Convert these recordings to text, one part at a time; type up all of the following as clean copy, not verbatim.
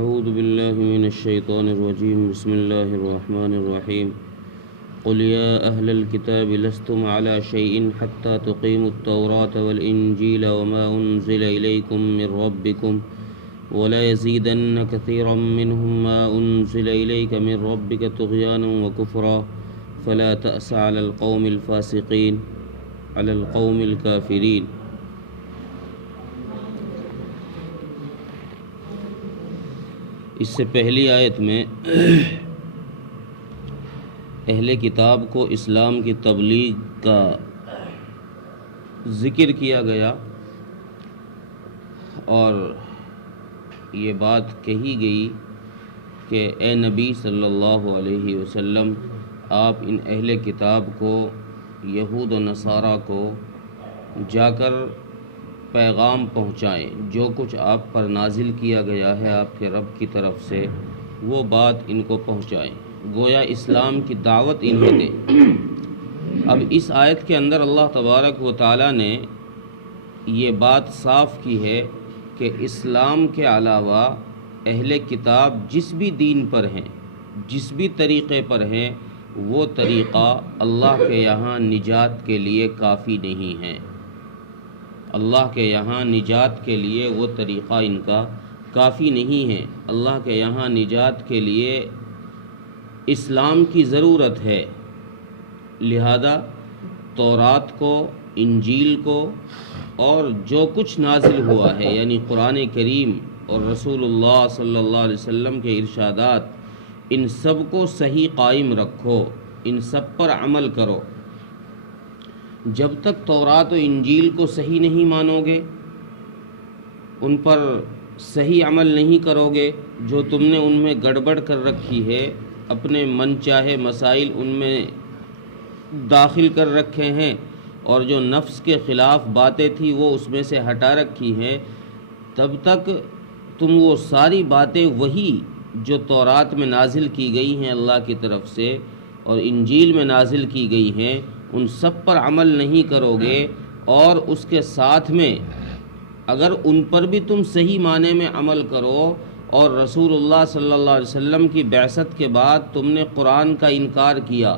اعوذ باللہ من الشیطان الرجیم بسم اللہ الرحمن الرحیم قل یا اہل الكتاب لستم علی شیء حتی تقیموا التوراة والانجیل وما انزل الیکم من ربکم ولا یزیدن کثیرا منهم ما انزل الیک من ربک طغیانا وکفرا فلا تأس علی القوم الفاسقین علی القوم الکافرین۔ اس سے پہلی آیت میں اہل کتاب کو اسلام کی تبلیغ کا ذکر کیا گیا اور یہ بات کہی گئی کہ اے نبی صلی اللہ علیہ وسلم، آپ ان اہل کتاب کو، یہود و نصارہ کو جا کر پیغام پہنچائیں، جو کچھ آپ پر نازل کیا گیا ہے آپ کے رب کی طرف سے وہ بات ان کو پہنچائیں، گویا اسلام کی دعوت انہیں دیں۔ اب اس آیت کے اندر اللہ تبارک و تعالیٰ نے یہ بات صاف کی ہے کہ اسلام کے علاوہ اہل کتاب جس بھی دین پر ہیں، جس بھی طریقے پر ہیں، وہ طریقہ اللہ کے یہاں نجات کے لیے کافی نہیں ہے۔ اللہ کے یہاں نجات کے لیے وہ طریقہ ان کا کافی نہیں ہے۔ اللہ کے یہاں نجات کے لیے اسلام کی ضرورت ہے، لہذا تورات کو، انجیل کو اور جو کچھ نازل ہوا ہے یعنی قرآن کریم اور رسول اللہ صلی اللہ علیہ وسلم کے ارشادات، ان سب کو صحیح قائم رکھو، ان سب پر عمل کرو۔ جب تک تورات و انجیل کو صحیح نہیں مانو گے، ان پر صحیح عمل نہیں کرو گے، جو تم نے ان میں گڑبڑ کر رکھی ہے، اپنے من چاہے مسائل ان میں داخل کر رکھے ہیں اور جو نفس کے خلاف باتیں تھیں وہ اس میں سے ہٹا رکھی ہیں، تب تک تم وہ ساری باتیں وہی جو تورات میں نازل کی گئی ہیں اللہ کی طرف سے اور انجیل میں نازل کی گئی ہیں، ان سب پر عمل نہیں کرو گے، اور اس کے ساتھ میں اگر ان پر بھی تم صحیح معنی میں عمل کرو اور رسول اللہ صلی اللہ علیہ وسلم کی بعثت کے بعد تم نے قرآن کا انکار کیا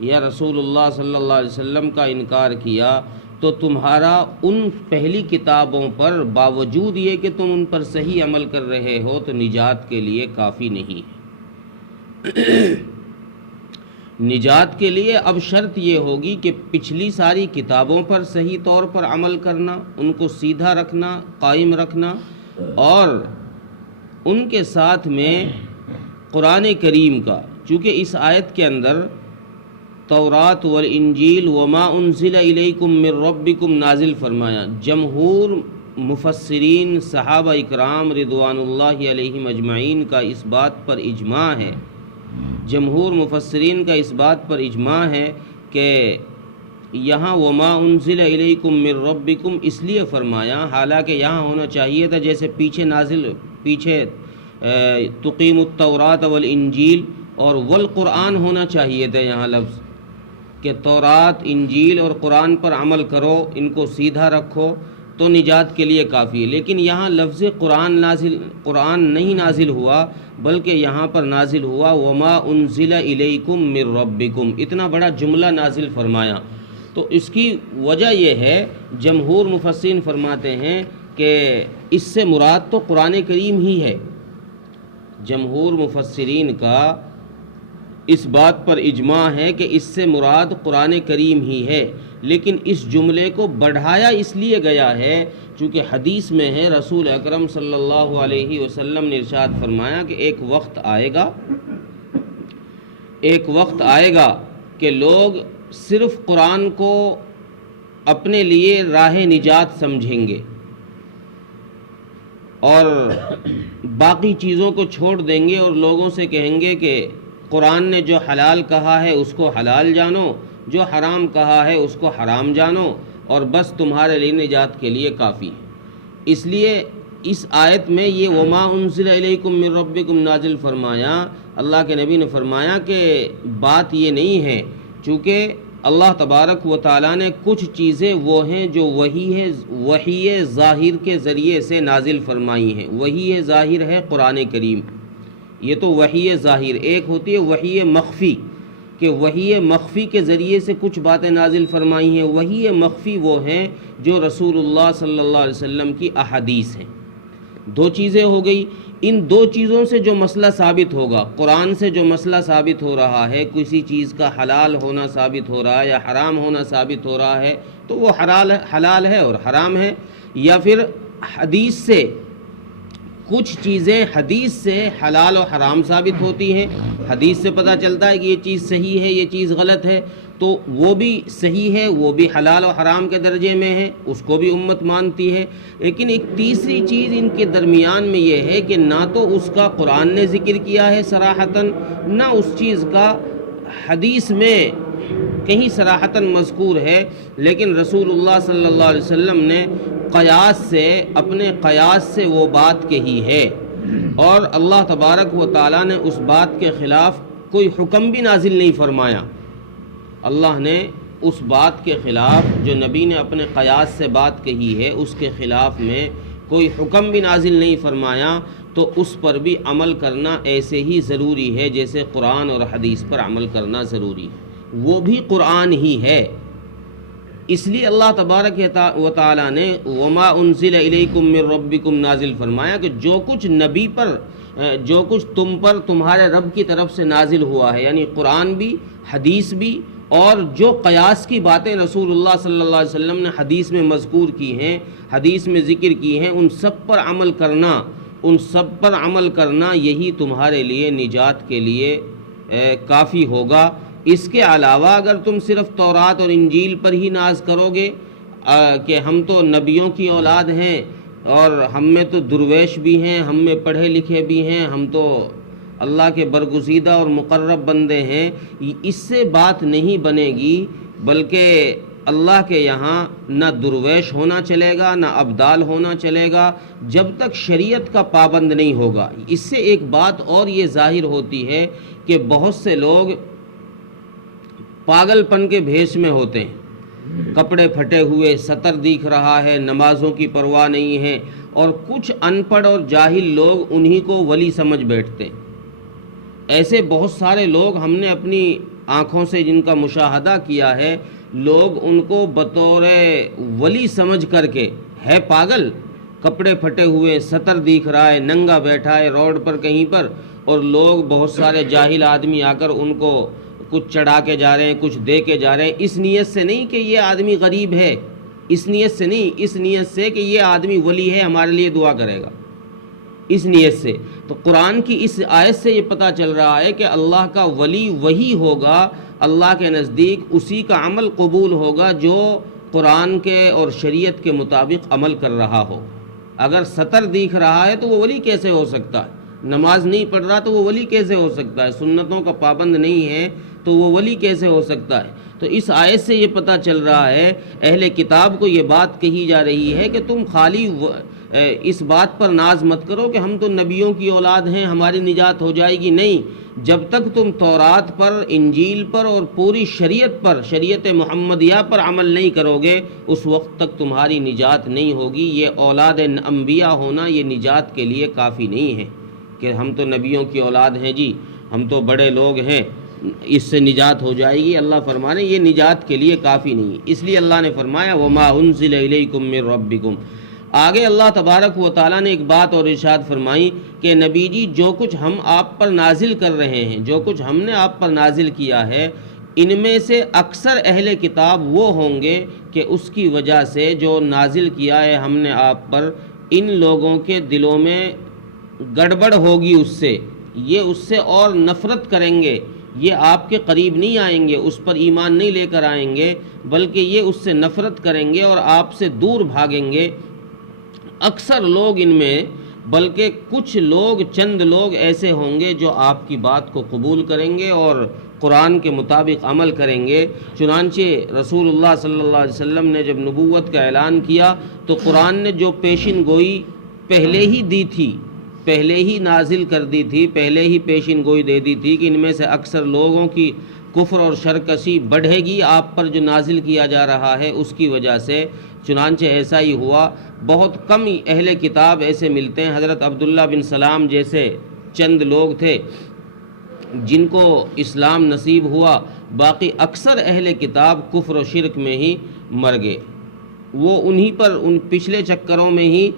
یا رسول اللہ صلی اللہ علیہ وسلم کا انکار کیا، تو تمہارا ان پہلی کتابوں پر باوجود یہ کہ تم ان پر صحیح عمل کر رہے ہو تو نجات کے لیے کافی نہیں ہے۔ نجات کے لیے اب شرط یہ ہوگی کہ پچھلی ساری کتابوں پر صحیح طور پر عمل کرنا، ان کو سیدھا رکھنا، قائم رکھنا، اور ان کے ساتھ میں قرآن کریم کا، چونکہ اس آیت کے اندر تورات والانجیل وما انزل الیکم من ربکم نازل فرمایا۔ جمہور مفسرین صحابہ اکرام رضوان اللہ علیہم اجمعین کا اس بات پر اجماع ہے، جمہور مفسرین کا اس بات پر اجماع ہے کہ یہاں وما انزل الیکم من ربکم اس لیے فرمایا، حالانکہ یہاں ہونا چاہیے تھا جیسے پیچھے تقیم التوراۃ والانجیل اور والقرآن ہونا چاہیے تھا یہاں لفظ، کہ تورات، انجیل اور قرآن پر عمل کرو، ان کو سیدھا رکھو تو نجات کے لیے کافی ہے، لیکن یہاں لفظ قرآن نہیں نازل ہوا، بلکہ یہاں پر نازل ہوا وما انزل الیکم من ربکم، اتنا بڑا جملہ نازل فرمایا۔ تو اس کی وجہ یہ ہے، جمہور مفسرین فرماتے ہیں کہ اس سے مراد تو قرآن کریم ہی ہے۔ جمہور مفسرین کا اس بات پر اجماع ہے کہ اس سے مراد قرآن کریم ہی ہے، لیکن اس جملے کو بڑھایا اس لیے گیا ہے چونکہ حدیث میں ہے، رسول اکرم صلی اللہ علیہ وسلم نے ارشاد فرمایا کہ ایک وقت آئے گا کہ لوگ صرف قرآن کو اپنے لیے راہ نجات سمجھیں گے اور باقی چیزوں کو چھوڑ دیں گے اور لوگوں سے کہیں گے کہ قرآن نے جو حلال کہا ہے اس کو حلال جانو، جو حرام کہا ہے اس کو حرام جانو، اور بس تمہارے لیے نجات کے لیے کافی ہے۔ اس لیے اس آیت میں یہ وما انزل الیکم من ربکم نازل فرمایا، اللہ کے نبی نے فرمایا کہ بات یہ نہیں ہے، چونکہ اللہ تبارک و تعالیٰ نے کچھ چیزیں وہ ہیں جو وحی ظاہر کے ذریعے سے نازل فرمائی ہیں۔ وحی ظاہر ہے قرآن کریم، یہ تو وحی ظاہر۔ ایک ہوتی ہے وحی مخفی، کہ وحی مخفی کے ذریعے سے کچھ باتیں نازل فرمائی ہیں۔ وحی مخفی وہ ہیں جو رسول اللہ صلی اللہ علیہ وسلم کی احادیث ہیں۔ دو چیزیں ہو گئی۔ ان دو چیزوں سے جو مسئلہ ثابت ہوگا، قرآن سے جو مسئلہ ثابت ہو رہا ہے، کسی چیز کا حلال ہونا ثابت ہو رہا ہے یا حرام ہونا ثابت ہو رہا ہے، تو وہ حلال ہے اور حرام ہے۔ یا پھر حدیث سے کچھ چیزیں حدیث سے حلال و حرام ثابت ہوتی ہیں، حدیث سے پتہ چلتا ہے کہ یہ چیز صحیح ہے، یہ چیز غلط ہے، تو وہ بھی صحیح ہے، وہ بھی حلال و حرام کے درجے میں ہے، اس کو بھی امت مانتی ہے۔ لیکن ایک تیسری چیز ان کے درمیان میں یہ ہے کہ نہ تو اس کا قرآن نے ذکر کیا ہے صراحتاً، نہ اس چیز کا حدیث میں کہیں صراحتاً مذکور ہے، لیکن رسول اللہ صلی اللہ علیہ وسلم نے قیاس سے، اپنے قیاس سے وہ بات کہی ہے، اور اللہ تبارک و تعالیٰ نے اس بات کے خلاف کوئی حکم بھی نازل نہیں فرمایا۔ اللہ نے اس بات کے خلاف جو نبی نے اپنے قیاس سے بات کہی ہے، اس کے خلاف میں کوئی حکم بھی نازل نہیں فرمایا، تو اس پر بھی عمل کرنا ایسے ہی ضروری ہے جیسے قرآن اور حدیث پر عمل کرنا ضروری ہے۔ وہ بھی قرآن ہی ہے۔ اس لیے اللہ تبارک و تعالیٰ نے وما انزل الیکم من ربکم نازل فرمایا کہ جو کچھ نبی پر، جو کچھ تم پر تمہارے رب کی طرف سے نازل ہوا ہے، یعنی قرآن بھی، حدیث بھی، اور جو قیاس کی باتیں رسول اللہ صلی اللہ علیہ وسلم نے حدیث میں مذکور کی ہیں، حدیث میں ذکر کی ہیں، ان سب پر عمل کرنا یہی تمہارے لیے نجات کے لیے کافی ہوگا۔ اس کے علاوہ اگر تم صرف تورات اور انجیل پر ہی ناز کرو گے کہ ہم تو نبیوں کی اولاد ہیں اور ہم میں تو درویش بھی ہیں، ہم میں پڑھے لکھے بھی ہیں، ہم تو اللہ کے برگزیدہ اور مقرب بندے ہیں، اس سے بات نہیں بنے گی، بلکہ اللہ کے یہاں نہ درویش ہونا چلے گا، نہ ابدال ہونا چلے گا، جب تک شریعت کا پابند نہیں ہوگا۔ اس سے ایک بات اور یہ ظاہر ہوتی ہے کہ بہت سے لوگ پاگل پن کے بھیس میں ہوتے ہیں، کپڑے پھٹے ہوئے، سطر دکھ رہا ہے، نمازوں کی پرواہ نہیں ہے، اور کچھ ان پڑھ اور جاہل لوگ انہی کو ولی سمجھ بیٹھتے ہیں۔ ایسے بہت سارے لوگ ہم نے اپنی آنکھوں سے جن کا مشاہدہ کیا ہے، لوگ ان کو بطور ولی سمجھ کر کے، ہے پاگل، کپڑے پھٹے ہوئے، سطر دکھ رہا ہے، ننگا بیٹھا ہے روڈ پر کہیں پر، اور لوگ بہت سارے جاہل آدمی آ کر ان کو کچھ چڑھا کے جا رہے ہیں، کچھ دے کے جا رہے ہیں، اس نیت سے نہیں کہ یہ آدمی غریب ہے، اس نیت سے نہیں، اس نیت سے کہ یہ آدمی ولی ہے، ہمارے لیے دعا کرے گا، اس نیت سے۔ تو قرآن کی اس آیت سے یہ پتہ چل رہا ہے کہ اللہ کا ولی وہی ہوگا، اللہ کے نزدیک اسی کا عمل قبول ہوگا جو قرآن کے اور شریعت کے مطابق عمل کر رہا ہو۔ اگر سطر دکھ رہا ہے تو وہ ولی کیسے ہو سکتا ہے؟ نماز نہیں پڑھ رہا تو وہ ولی کیسے ہو سکتا ہے؟ سنتوں کا پابند نہیں ہے تو وہ ولی کیسے ہو سکتا ہے؟ تو اس آیت سے یہ پتہ چل رہا ہے، اہل کتاب کو یہ بات کہی جا رہی ہے کہ تم خالی اس بات پر ناز مت کرو کہ ہم تو نبیوں کی اولاد ہیں، ہماری نجات ہو جائے گی۔ نہیں، جب تک تم تورات پر، انجیل پر اور پوری شریعت پر، شریعت محمدیہ پر عمل نہیں کرو گے، اس وقت تک تمہاری نجات نہیں ہوگی۔ یہ اولاد انبیاء ہونا یہ نجات کے لیے کافی نہیں ہے کہ ہم تو نبیوں کی اولاد ہیں جی، ہم تو بڑے لوگ ہیں، اس سے نجات ہو جائے گی۔ اللہ فرمانے یہ نجات کے لیے کافی نہیں ہے۔ اس لیے اللہ نے فرمایا وما انزل الیکم من ربکم۔ آگے اللہ تبارک و تعالیٰ نے ایک بات اور ارشاد فرمائی کہ نبی جی جو کچھ ہم آپ پر نازل کر رہے ہیں، جو کچھ ہم نے آپ پر نازل کیا ہے، ان میں سے اکثر اہل کتاب وہ ہوں گے کہ اس کی وجہ سے جو نازل کیا ہے ہم نے آپ پر، ان لوگوں کے دلوں میں گڑبڑ ہوگی، یہ اس سے اور نفرت کریں گے، یہ آپ کے قریب نہیں آئیں گے، اس پر ایمان نہیں لے کر آئیں گے، بلکہ یہ اس سے نفرت کریں گے اور آپ سے دور بھاگیں گے۔ اکثر لوگ ان میں، بلکہ کچھ لوگ، چند لوگ ایسے ہوں گے جو آپ کی بات کو قبول کریں گے اور قرآن کے مطابق عمل کریں گے۔ چنانچہ رسول اللہ صلی اللہ علیہ وسلم نے جب نبوت کا اعلان کیا تو قرآن نے جو پیشن گوئی پہلے ہی دی تھی، پہلے ہی نازل کر دی تھی، پہلے ہی پیشن گوئی دے دی تھی کہ ان میں سے اکثر لوگوں کی کفر اور سرکشی بڑھے گی آپ پر جو نازل کیا جا رہا ہے اس کی وجہ سے۔ چنانچہ ایسا ہی ہوا۔ بہت کم ہی اہل کتاب ایسے ملتے ہیں، حضرت عبداللہ بن سلام جیسے چند لوگ تھے جن کو اسلام نصیب ہوا، باقی اکثر اہل کتاب کفر و شرک میں ہی مر گئے، وہ انہی پر ان پچھلے چکروں میں ہی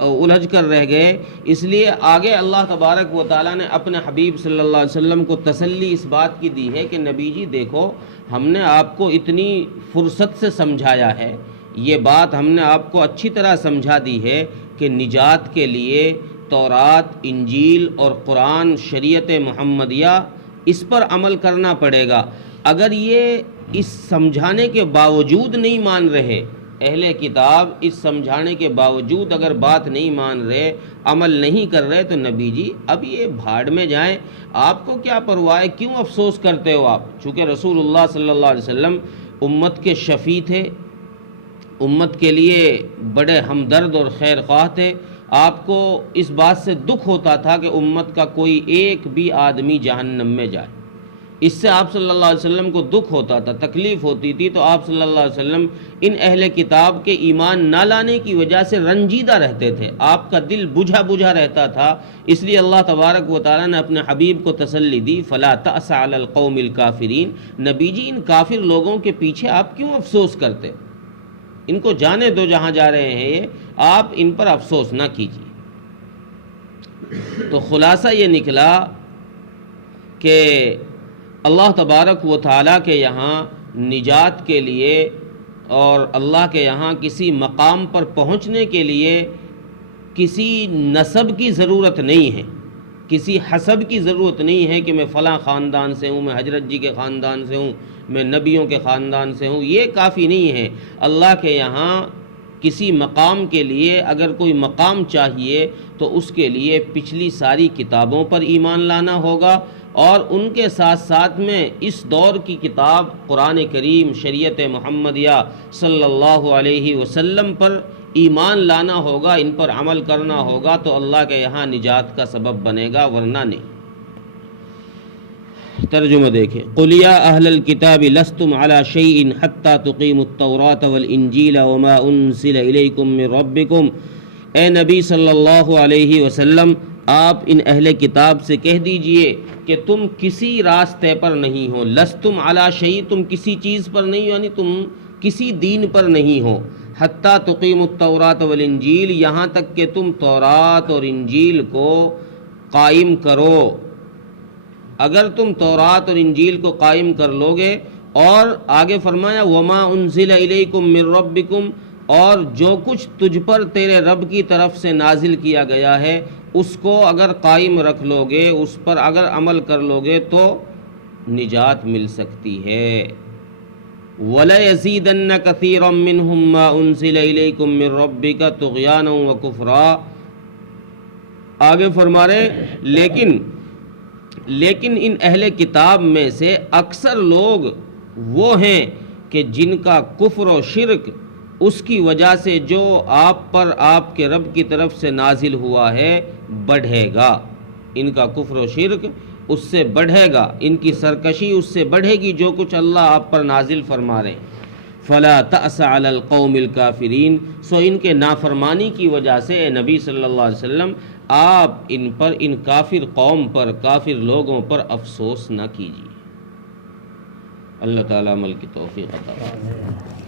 الجھ کر رہ گئے۔ اس لیے آگے اللہ تبارک و تعالیٰ نے اپنے حبیب صلی اللہ علیہ وسلم کو تسلی اس بات کی دی ہے کہ نبی جی دیکھو، ہم نے آپ کو اتنی فرصت سے سمجھایا ہے، یہ بات ہم نے آپ کو اچھی طرح سمجھا دی ہے کہ نجات کے لیے تورات، انجیل اور قرآن شریعت محمدیہ اس پر عمل کرنا پڑے گا۔ اگر یہ اس سمجھانے کے باوجود نہیں مان رہے، اہل کتاب اس سمجھانے کے باوجود اگر بات نہیں مان رہے، عمل نہیں کر رہے، تو نبی جی اب یہ بھاڑ میں جائیں، آپ کو کیا پرواہ ہے، کیوں افسوس کرتے ہو آپ؟ چونکہ رسول اللہ صلی اللہ علیہ وسلم امت کے شفیع تھے، امت کے لیے بڑے ہمدرد اور خیر خواہ تھے، آپ کو اس بات سے دکھ ہوتا تھا کہ امت کا کوئی ایک بھی آدمی جہنم میں جائے، اس سے آپ صلی اللہ علیہ وسلم کو دکھ ہوتا تھا، تکلیف ہوتی تھی، تو آپ صلی اللہ علیہ وسلم ان اہل کتاب کے ایمان نہ لانے کی وجہ سے رنجیدہ رہتے تھے، آپ کا دل بجھا بجھا رہتا تھا۔ اس لیے اللہ تبارک و تعالیٰ نے اپنے حبیب کو تسلی دی، فلا تأس علی القوم الکافرین، نبی جی ان کافر لوگوں کے پیچھے آپ کیوں افسوس کرتے، ان کو جانے دو جہاں جا رہے ہیں یہ، آپ ان پر افسوس نہ کیجیے۔ تو خلاصہ یہ نکلا کہ اللہ تبارک و تعالیٰ کے یہاں نجات کے لیے اور اللہ کے یہاں کسی مقام پر پہنچنے کے لیے کسی نسب کی ضرورت نہیں ہے، کسی حسب کی ضرورت نہیں ہے کہ میں فلاں خاندان سے ہوں، میں حضرت جی کے خاندان سے ہوں، میں نبیوں کے خاندان سے ہوں، یہ کافی نہیں ہے۔ اللہ کے یہاں کسی مقام کے لیے اگر کوئی مقام چاہیے تو اس کے لیے پچھلی ساری کتابوں پر ایمان لانا ہوگا، اور ان کے ساتھ ساتھ میں اس دور کی کتاب قرآن کریم شریعت محمدیہ صلی اللہ علیہ وسلم پر ایمان لانا ہوگا، ان پر عمل کرنا ہوگا، تو اللہ کے یہاں نجات کا سبب بنے گا، ورنہ نہیں۔ ترجمہ دیکھیں، قُلْ يَا أَهْلَ الْكِتَابِ لَسْتُمْ عَلَى شَيْءٍ حَتَّى تُقِيمُوا التَّوْرَاةَ وَالْإِنْجِيلَ وَمَا أُنزِلَ إِلَيْكُم مِّن رَّبِّكُمْ۔ اے نبی صلی اللہ علیہ وسلم، آپ ان اہل کتاب سے کہہ دیجئے کہ تم کسی راستے پر نہیں ہو، لستم علی شیء، تم کسی چیز پر نہیں ہو، یعنی تم کسی دین پر نہیں ہو، حتیٰ تقیموا التوراۃ والانجیل، یہاں تک کہ تم تورات اور انجیل کو قائم کرو۔ اگر تم تورات اور انجیل کو قائم کر لوگے، اور آگے فرمایا وما انزل الیکم من ربکم، اور جو کچھ تجھ پر تیرے رب کی طرف سے نازل کیا گیا ہے اس کو اگر قائم رکھ لوگے، اس پر اگر عمل کر لوگے تو نجات مل سکتی ہے۔ وَلَيَزِيدَنَّ كَثِيرًا مِّنْهُمْ مَا أُنزِلَ إِلَيْكُم مِّن رَّبِّكَ طُغْيَانًا وَكُفْرًا۔ آگے فرما رہے لیکن ان اہل کتاب میں سے اکثر لوگ وہ ہیں کہ جن کا کفر و شرک اس کی وجہ سے جو آپ پر آپ کے رب کی طرف سے نازل ہوا ہے بڑھے گا، ان کا کفر و شرک اس سے بڑھے گا، ان کی سرکشی اس سے بڑھے گی جو کچھ اللہ آپ پر نازل فرما رہے ہیں۔ فلا تأس علی القوم الکافرین، سو ان کے نافرمانی کی وجہ سے اے نبی صلی اللہ علیہ وسلم آپ ان کافر قوم پر، کافر لوگوں پر افسوس نہ کیجیے۔ اللہ تعالیٰ عمل کی توفیق عطا فرمائے۔